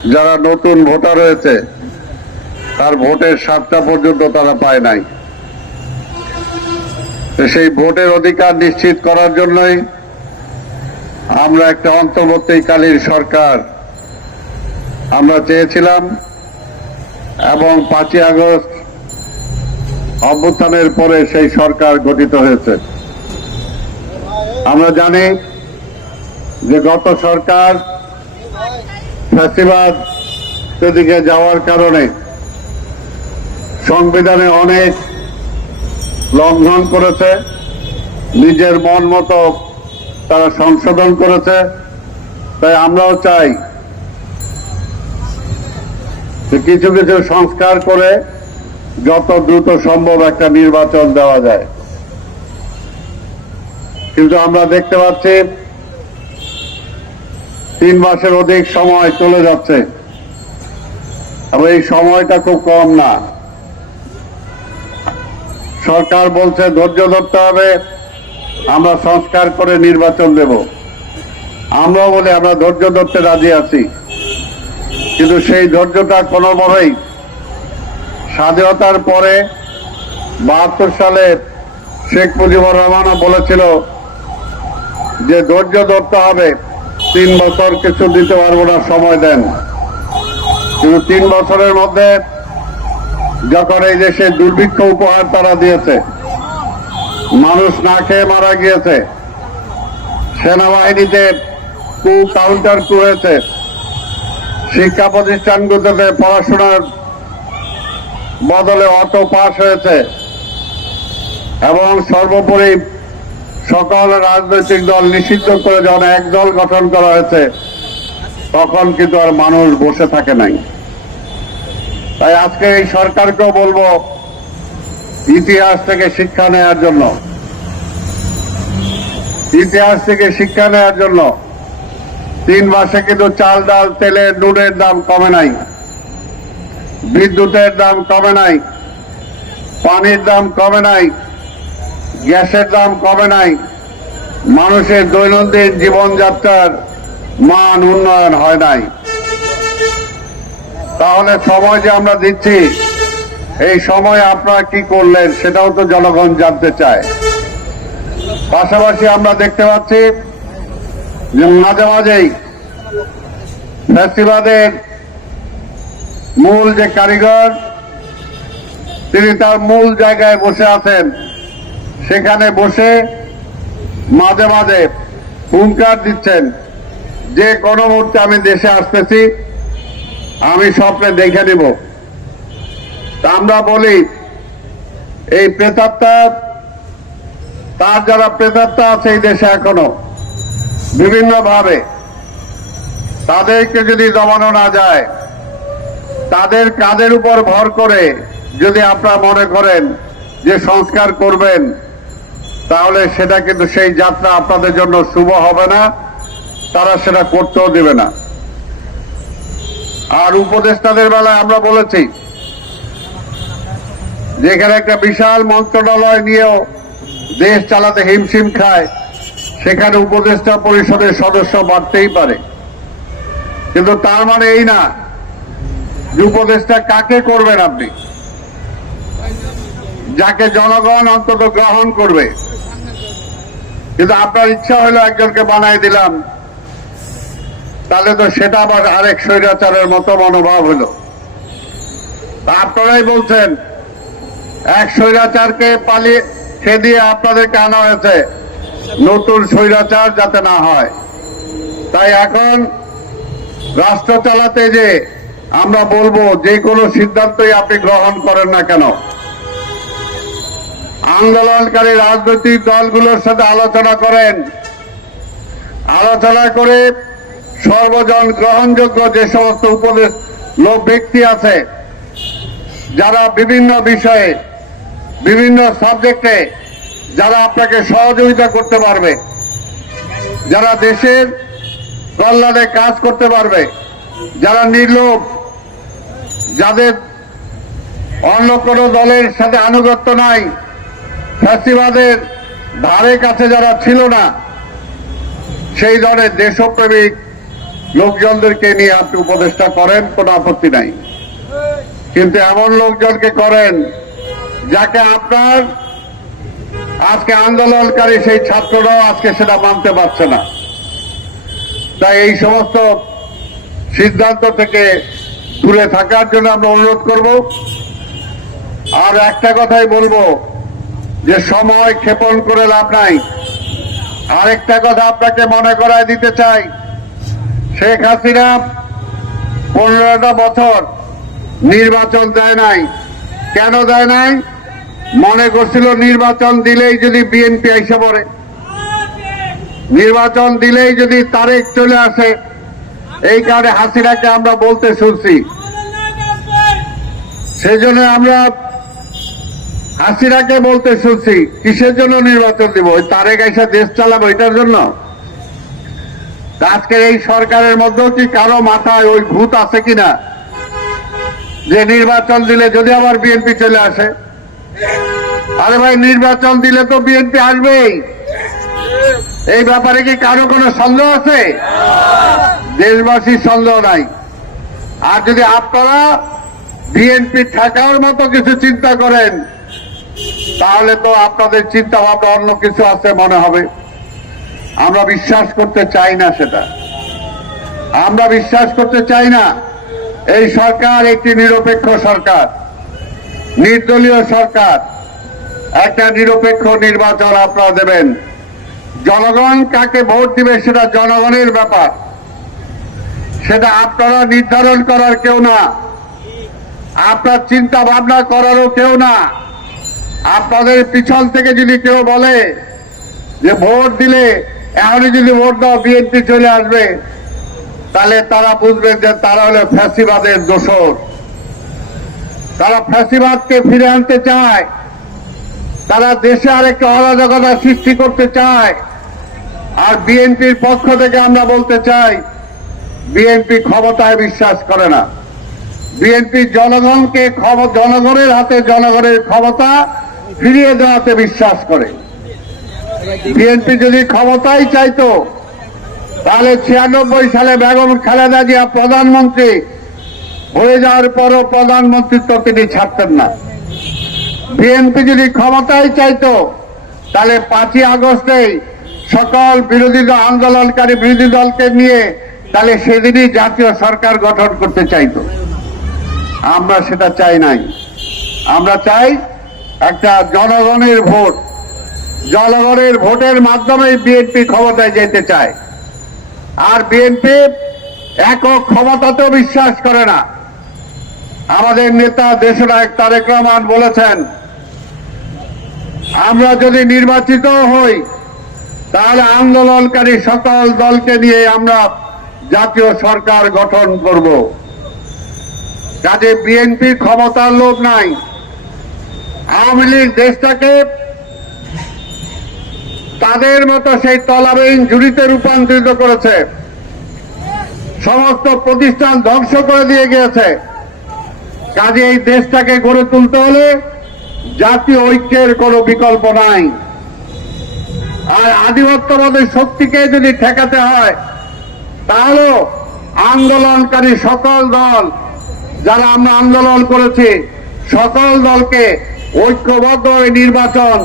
যারা নতুন ভোটার হয়েছে তার ভোটের 7টা পর্যন্ত তারা পায় নাই। সেই ভোটের অধিকার নিশ্চিত করার জন্যই আমরা একটা অন্তর্বর্তীকালীন সরকার আমরা চেয়েছিলাম এবং 5ই আগস্ট অভ্যুত্থানের পরে সেই সরকার গঠিত হয়েছে। আমরা জানি যে গত সরকার ফ্যাসিবাদ দিকে যাওয়ার কারণে সংবিধানে অনেক লঙ্ঘন করেছে, নিজের মন মতো তারা সংশোধন করেছে। তাই আমরাও চাই যে কিছু কিছু সংস্কার করে যত দ্রুত সম্ভব একটা নির্বাচন দেওয়া যায়। কিন্তু আমরা দেখতে পাচ্ছি 3 মাসের অধিক সময় চলে যাচ্ছে এবং এই সময়টা খুব কম না। সরকার বলছে ধৈর্য ধরতে হবে, আমরা সংস্কার করে নির্বাচন দেব। আমরাও বলি আমরা ধৈর্য ধরতে রাজি আছি, কিন্তু সেই ধৈর্যটা কোনোভাবেই স্বাধীনতার পরে 72 সালে শেখ মুজিবুর রহমানও বলেছিল যে ধৈর্য ধরতে হবে, 3 বছর কিছু দিতে পারবো না, সময় দেন। কিন্তু 3 বছরের মধ্যে যখন এই দেশে দুর্ভিক্ষ উপহার তারা দিয়েছে, মানুষ না খেয়ে মারা গিয়েছে, সেনাবাহিনীতে কু কাউন্টার কু হয়েছে, শিক্ষা প্রতিষ্ঠানগুলোতে পড়াশোনার বদলে অটো পাস হয়েছে এবং সর্বোপরি সকল রাজনৈতিক দল নিষিদ্ধ করে যখন এক দল গঠন করা হয়েছে, তখন কিন্তু আর মানুষ বসে থাকে নাই। তাই আজকে এই সরকারকেও বলবো ইতিহাস থেকে শিক্ষা নেওয়ার জন্য, ইতিহাস থেকে শিক্ষা নেওয়ার জন্য 3 মাসে কিন্তু চাল ডাল তেলের নুনের দাম কমে নাই, বিদ্যুতের দাম কমে নাই, পানির দাম কমে নাই, গ্যাসের দাম কমে নাই, মানুষের দৈনন্দিন জীবনযাত্রার মান উন্নয়ন হয় নাই। তাহলে সময় যে আমরা দিচ্ছি, এই সময় আপনারা কি করলেন সেটাও তো জনগণ জানতে চায়। পাশাপাশি আমরা দেখতে পাচ্ছি যে মাঝে মাঝেই ফ্যাসিবাদের মূল যে কারিগর, তিনি তার মূল জায়গায় বসে আছেন, সেখানে বসে মাঝে মাঝে হুঙ্কার দিচ্ছেন যে কোনো মুহূর্তে আমি দেশে আসতেছি, আমি স্বপ্নে দেখে নিব। আমরা বলি এই প্রেতাত্মা, তার যারা প্রেতাত্মা আছে এই দেশে এখনো বিভিন্ন ভাবে, তাদেরকে যদি দমানো না যায়, তাদের কাঁধের উপর ভর করে যদি আপনারা মনে করেন যে সংস্কার করবেন, তাহলে সেটা কিন্তু সেই যাত্রা আপনাদের জন্য শুভ হবে না, তারা সেটা করতেও দেবে না। আর উপদেষ্টাদের বেলায় আমরা বলেছি যেখানে একটা বিশাল মন্ত্রণালয় নিয়েও দেশ চালাতে হিমশিম খায়, সেখানে উপদেষ্টা পরিষদের সদস্য বাড়তেই পারে। কিন্তু তার মানে এই না যে উপদেষ্টা কাকে করবেন আপনি, যাকে জনগণ অন্তত গ্রহণ করবে। কিন্তু আপনার ইচ্ছা হলো একজনকে বানাই দিলাম, তাহলে তো সেটা আবার আরেক স্বৈরাচারের মতো মনোভাব হলো। আপনারাই বলছেন এক স্বৈরাচারকে পালিয়ে খেদিয়ে আপনাদেরকে আনা হয়েছে, নতুন স্বৈরাচার যাতে না হয়। তাই এখন রাষ্ট্র চালাতে যে আমরা বলবো যে কোনো সিদ্ধান্তই আপনি গ্রহণ করেন না কেন, আন্দোলনকারী রাজনৈতিক দলগুলোর সাথে আলোচনা করেন, আলোচনা করে সর্বজন গ্রহণযোগ্য যে সমস্ত উপদেশ লোক ব্যক্তি আছে, যারা বিভিন্ন বিষয়ে বিভিন্ন সাবজেক্টে যারা আপনাকে সহযোগিতা করতে পারবে, যারা দেশের কল্যাণে কাজ করতে পারবে, যারা নির্লোভ, যাদের অন্য কোনো দলের সাথে আনুগত্য নাই, ফ্যাসিবাদের ধারে কাছে যারা ছিল না, সেই ধরনের দেশপ্রেমিক লোকজনদেরকে নিয়ে আপনি উপদেষ্টা করেন, কোনো আপত্তি নাই, কিন্তু এমন লোকজনকে করেন যাকে আপনার আজকে আন্দোলনকারী সেই ছাত্ররাও আজকে সেটা মানতে পারছে না। তাই এই সমস্ত সিদ্ধান্ত থেকে দূরে থাকার জন্য আমরা অনুরোধ করব। আর একটা কথাই বলবো যে সময় ক্ষেপণ করে লাভ নাই। আরেকটা কথা আপনাকে মনে করায় দিতে চাই, শেখ হাসিনা 15টা বছর নির্বাচন দেয় নাই। কেন দেয় নাই? মনে করছিল নির্বাচন দিলেই যদি বিএনপি এসে পড়ে, নির্বাচন দিলেই যদি তারেক চলে আসে, এই কারণে হাসিনাকে আমরা বলতে শুনছি। সেজন্য আমরা হাসিনাকে বলতে শুনছি কিসের জন্য নির্বাচন দিব? ওই তারেক এসে দেশ চালাবো এটার জন্য? আজকের এই সরকারের মধ্যেও কি কারো মাথায় ওই ভূত আছে কিনা যে নির্বাচন দিলে যদি আবার বিএনপি চলে আসে? আরে ভাই, নির্বাচন দিলে তো বিএনপি আসবেই, এই ব্যাপারে কি কারো কোনো সন্দেহ আছে? দেশবাসীর সন্দেহ নাই। আর যদি আপনারা বিএনপি ঠেকানোর মতো কিছু চিন্তা করেন, তাহলে তো আপনাদের চিন্তা ভাবনা অন্য কিছু আছে মনে হবে। আমরা বিশ্বাস করতে চাই না সেটা, আমরা বিশ্বাস করতে চাই না। এই সরকার একটি নিরপেক্ষ সরকার, নির্দলীয় সরকার। একটা নিরপেক্ষ নির্বাচন আপনারা দেবেন। জনগণ কাকে ভোট দিবে সেটা জনগণের ব্যাপার, সেটা আপনারা নির্ধারণ করার কেউ না, আপনার চিন্তা ভাবনা করারও কেউ না। আপনাদের পিছন থেকে যদি কেউ বলে যে ভোট দিলে এখনই যদি ভোট দাও বিএনপি চলে আসবে, তাহলে তারা বুঝবেন যে তারা হলো ফ্যাসিবাদের দোসর। তারা ফ্যাসিবাদকে ফিরে আনতে চায়, তারা দেশে আরেকটা অরাজকতা সৃষ্টি করতে চায়। আর বিএনপির পক্ষ থেকে আমরা বলতে চাই, বিএনপি ক্ষমতায় বিশ্বাস করে না। বিএনপি জনগণকে জনগণের হাতে জনগণের ক্ষমতা ফিরিয়ে দেওয়াতে বিশ্বাস করে। বিএনপি যদি ক্ষমতাই চাইতো, তাহলে 96 সালে বেগম খালেদা জিয়া প্রধানমন্ত্রী হয়ে যাওয়ার পরও প্রধানমন্ত্রিত্ব তিনি ছাড়তেন না। বিএনপি যদি ক্ষমতাই চাইতো, তাহলে 5ই আগস্টেই সকল বিরোধী আন্দোলনকারী বিরোধী দলকে নিয়ে তাহলে সেদিনই জাতীয় সরকার গঠন করতে চাইতো। আমরা সেটা চাই নাই। আমরা চাই একটা জনগণের ভোট, জনগণের ভোটের মাধ্যমে বিএনপি ক্ষমতায় যেতে চায়। আর বিএনপি একক ক্ষমতাতেও বিশ্বাস করে না। আমাদের নেতা দেশনায়ক তারেক রহমান বলেছেন, আমরা যদি নির্বাচিত হই তাহলে আন্দোলনকারী সকল দলকে নিয়ে আমরা জাতীয় সরকার গঠন করব। কাজে বিএনপির ক্ষমতার লোভ নাই। আওয়ামী লীগ দেশটাকে তাদের মতো সেই তলাবিহীন ঝুড়িতে রূপান্তরিত করেছে, সমস্ত প্রতিষ্ঠান ধ্বংস করে দিয়ে গিয়েছে। কাজে এই দেশটাকে গড়ে তুলতে হলে জাতীয় ঐক্যের কোনো বিকল্প নাই। আর আধিপত্যবাদের শক্তিকে যদি ঠেকাতে হয়, তাহলে আন্দোলনকারী সকল দল, যারা আমরা আন্দোলন করেছি, সকল দলকে ঐক্যবদ্ধ নির্বাচন,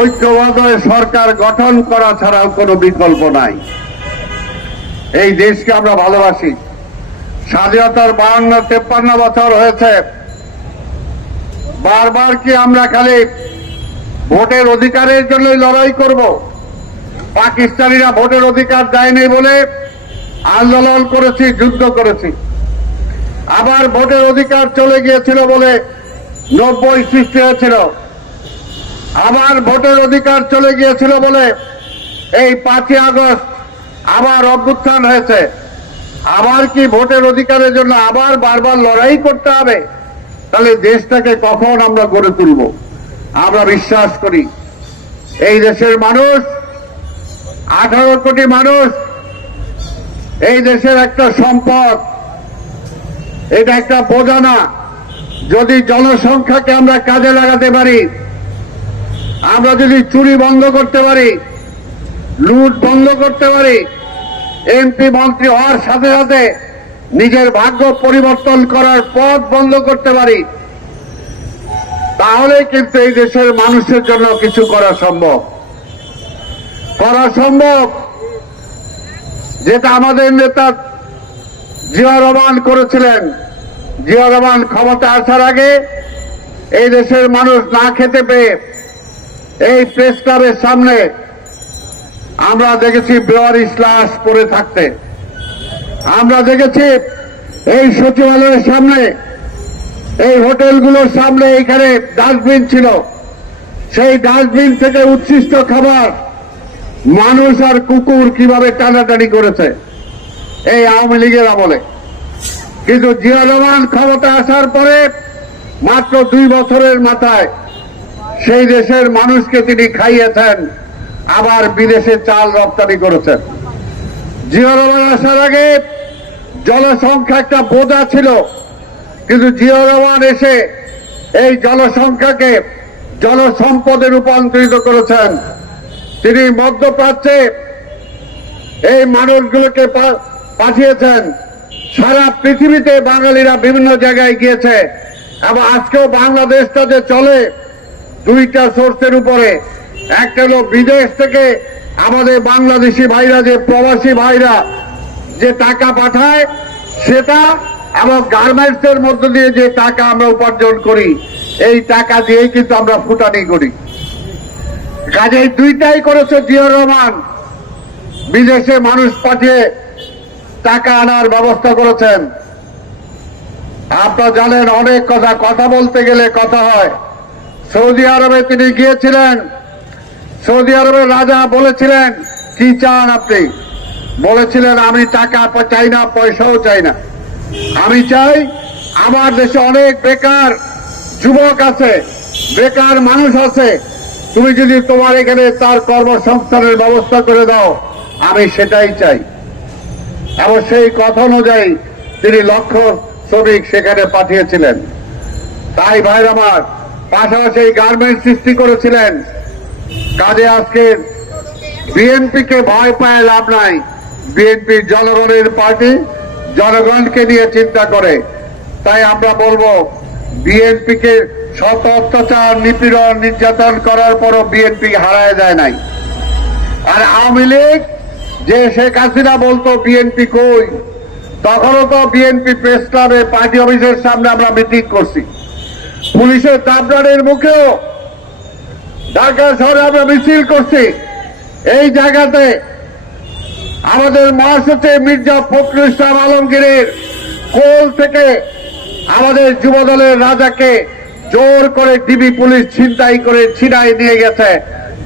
ঐক্যবদ্ধ সরকার গঠন করা ছাড়াও কোনো বিকল্প নাই। এই দেশকে আমরা ভালোবাসি। স্বাধীনতার 52-53 বছর হয়েছে। বারবার কি আমরা খালি ভোটের অধিকারের জন্যই লড়াই করব? পাকিস্তানিরা ভোটের অধিকার দেয়নি বলে আন্দোলন করেছি, যুদ্ধ করেছি। আবার ভোটের অধিকার চলে গিয়েছিল বলে 90 সৃষ্টি হয়েছিল। আবার ভোটের অধিকার চলে গিয়েছিল বলে এই 5ই আগস্ট আবার অভ্যুত্থান হয়েছে। আবার কি ভোটের অধিকারের জন্য আবার বারবার লড়াই করতে হবে? তাহলে দেশটাকে কখন আমরা গড়ে তুলব? আমরা বিশ্বাস করি এই দেশের মানুষ, 18 কোটি মানুষ, এই দেশের একটা সম্পদ, এটা একটা বোঝা না। যদি জনসংখ্যাকে আমরা কাজে লাগাতে পারি, আমরা যদি চুরি বন্ধ করতে পারি, লুট বন্ধ করতে পারি, এমপি মন্ত্রী হওয়ার সাথে সাথে নিজের ভাগ্য পরিবর্তন করার পথ বন্ধ করতে পারি, তাহলে কিন্তু এই দেশের মানুষের জন্য কিছু করা সম্ভব। যেটা আমাদের নেতা জিয়া রহমান করেছিলেন। জিয়া রহমান ক্ষমতা আসার আগে এই দেশের মানুষ না খেতে পেয়ে এই প্রেস ক্লাবের সামনে আমরা দেখেছি বেওয়ারিশ লাশ পড়ে থাকতে। আমরা দেখেছি এই সচিবালয়ের সামনে, এই হোটেলগুলোর সামনে এখানে ডাস্টবিন ছিল, সেই ডাস্টবিন থেকে উচ্ছিষ্ট খাবার মানুষ আর কুকুর কিভাবে টানাটানি করেছে এই আওয়ামী লীগের আমলে। কিন্তু জিয়া রহমান ক্ষমতা আসার পরে মাত্র 2 বছরের মাথায় সেই দেশের মানুষকে তিনি খাইয়েছেন, আবার বিদেশে চাল রপ্তানি করেছেন। জিয়া রহমান আসার আগে জনসংখ্যা একটা বোঝা ছিল, কিন্তু জিয়া রহমান এসে এই জনসংখ্যাকে জনসম্পদে রূপান্তরিত করেছেন। তিনি মধ্যপ্রাচ্যে এই মানুষগুলোকে পাঠিয়েছেন। সারা পৃথিবীতে বাঙালিরা বিভিন্ন জায়গায় গিয়েছে এবং আজকেও বাংলাদেশটা যে চলে 2টা সোর্সের উপরে। একটা হলো বিদেশ থেকে আমাদের বাংলাদেশি ভাইরা, যে প্রবাসী ভাইরা যে টাকা পাঠায় সেটা, এবং গার্মেন্টসের মধ্য দিয়ে যে টাকা আমরা উপার্জন করি, এই টাকা দিয়েই কিন্তু আমরা ফুটানি করি। কাজেই 2টাই করেছে জিয়া রহমান। বিদেশে মানুষ পাঠিয়ে টাকা আনার ব্যবস্থা করেছেন। আপনারা জানেন অনেক কথা বলতে গেলে কথা হয়। সৌদি আরবে তিনি গিয়েছিলেন। সৌদি আরবের রাজা বলেছিলেন, কি চান আপনি? বলেছিলেন, আমি টাকা চাই না, পয়সাও চাই না, আমি চাই আমার দেশে অনেক বেকার যুবক আছে, বেকার মানুষ আছে, তুমি যদি তোমার এখানে তার কর্মসংস্থানের ব্যবস্থা করে দাও, আমি সেটাই চাই। এবং সেই কথা অনুযায়ী তিনি লক্ষ শ্রমিক সেখানে পাঠিয়েছিলেন। তাই ভাইরা আমার, পাশাপাশি গার্মেন্ট সৃষ্টি করেছিলেন। কাজে আজকে বিএনপিকে ভয় পায় লাভ নাই। বিএনপি জনগণের পার্টি, জনগণকে নিয়ে চিন্তা করে। তাই আমরা বলবো, বিএনপিকে শত অত্যাচার, নিপীড়ন, নির্যাতন করার পরও বিএনপি হারায় যায় নাই। আর আওয়ামী লীগ যে শেখ হাসিনা বলতো বিএনপি কই, তখনও তো বিএনপি প্রেস ক্লাবে পার্টি অফিসের সামনে আমরা মিটিং করছি। পুলিশের দাবদারের মুখেও ঢাকা শহরে আমরা মিছিল করছি। এই জায়গাতে আমাদের মহাসচিব মির্জা ফখরুল ইসলাম আলমগীরের কোল থেকে আমাদের যুবদলের রাজাকে জোর করে ডিবি পুলিশ ছিনতাই করে ছিনাই নিয়ে গেছে।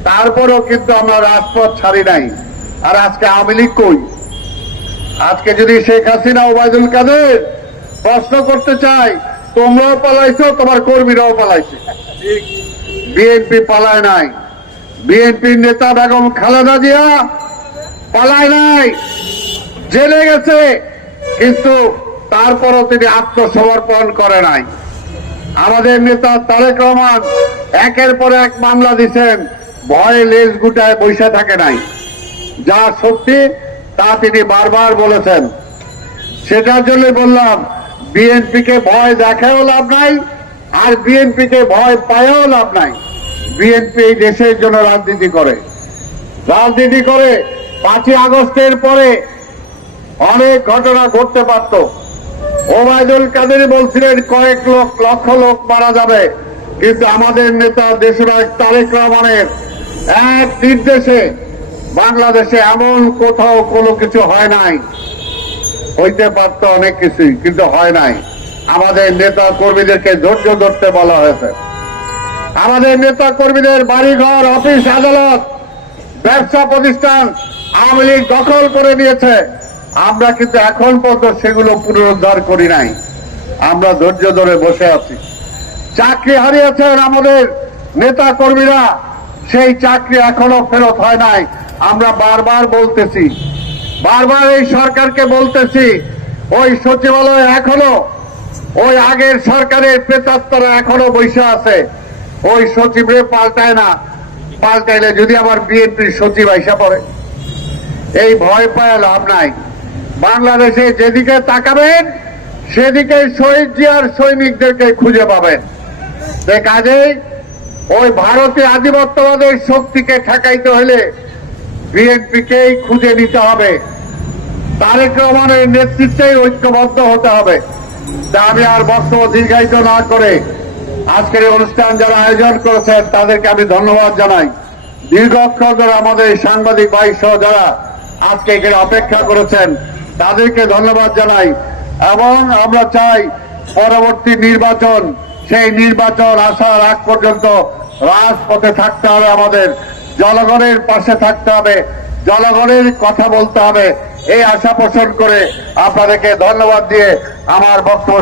তারপরও কিন্তু আমরা রাজপথ ছাড়ি নাই। আর আজকে আওয়ামী লীগ কই? আজকে যদি শেখ হাসিনা, ওবায়দুল কাদের প্রশ্ন করতে চাই, তোমরাও পালাইছো, তোমার কর্মীরাও পালাইছে, বিএনপি পালায় নাই। বিএনপির নেতা বেগম খালেদা জিয়া পালায় নাই, জেলে গেছে, কিন্তু তারপরও তিনি আত্মসমর্পণ করে নাই। আমাদের নেতা তারেক রহমান একের পর এক মামলা দিচ্ছেন, ভয়ে লেজ গুটায় বসে থাকে নাই। যা সত্যি তা তিনি বারবার বলেছেন। সেটার জন্য বললাম, বিএনপিকে ভয় দেখাও লাভ নাই, আর বিএনপিকে ভয় পায়ও লাভ নাই। বিএনপি এই দেশের জন্য রাজনীতি করে। 5ই আগস্টের পরে অনেক ঘটনা ঘটতে পারত। ওবায়দুল কাদের বলছিলেন কয়েক লক্ষ লোক মারা যাবে, কিন্তু আমাদের নেতা দেশনায়ক তারেক রহমানের এক নির্দেশে বাংলাদেশে এমন কোথাও কোনো কিছু হয় নাই। হইতে পারত অনেক কিছুই, কিন্তু হয় নাই। আমাদের নেতা কর্মীদেরকে ধৈর্য ধরতে বলা হয়েছে। আমাদের নেতা কর্মীদের বাড়িঘর, অফিস, আদালত, ব্যবসা প্রতিষ্ঠান আওয়ামী লীগ দখল করে নিয়েছে। আমরা কিন্তু এখন পর্যন্ত সেগুলো পুনরুদ্ধার করি নাই। আমরা ধৈর্য ধরে বসে আছি। চাকরি হারিয়েছেন আমাদের নেতা কর্মীরা, সেই চাকরি এখনো ফেরত হয় নাই। আমরা বারবার বলতেছি, বারবার এই সরকারকে বলতেছি, ওই সচিবালয় এখনো ওই আগের সরকারের প্রেতাত্মারা এখনো বসে আছে। ওই সচিবরে পাল্টায় না। পাল্টাইলে যদি আবার বিএনপির সচিব আইসা পড়ে, এই ভয় পায় লাভ নাই। বাংলাদেশে যেদিকে তাকাবেন সেদিকে শহীদ জিয়ার সৈনিকদেরকে খুঁজে পাবেন। কাজেই ওই ভারতীয় আধিপত্যবাদের শক্তিকে ঠেকাইতে হলে বিএনপিকেই খুঁজে নিতে হবে, তারেক রহমানের নেতৃত্বে ঐক্যবদ্ধ হতে হবে। তা আমি আর বক্তব্য দীর্ঘায়িত না করে আজকের এই অনুষ্ঠান যারা আয়োজন করেছেন তাদেরকে আমি ধন্যবাদ জানাই। দীর্ঘক্ষণ ধরে আমাদের সাংবাদিক ভাই সহ যারা আজকে এখানে অপেক্ষা করেছেন তাদেরকে ধন্যবাদ জানাই। এবং আমরা চাই পরবর্তী নির্বাচন, সেই নির্বাচন আসার আগ পর্যন্ত রাজপথে থাকতে হবে, আমাদের জনগণের পাশে থাকতে হবে, জনগণের কথা বলতে হবে। এই আশা পোষণ করে আপনাদেরকে ধন্যবাদ দিয়ে আমার বক্তব্য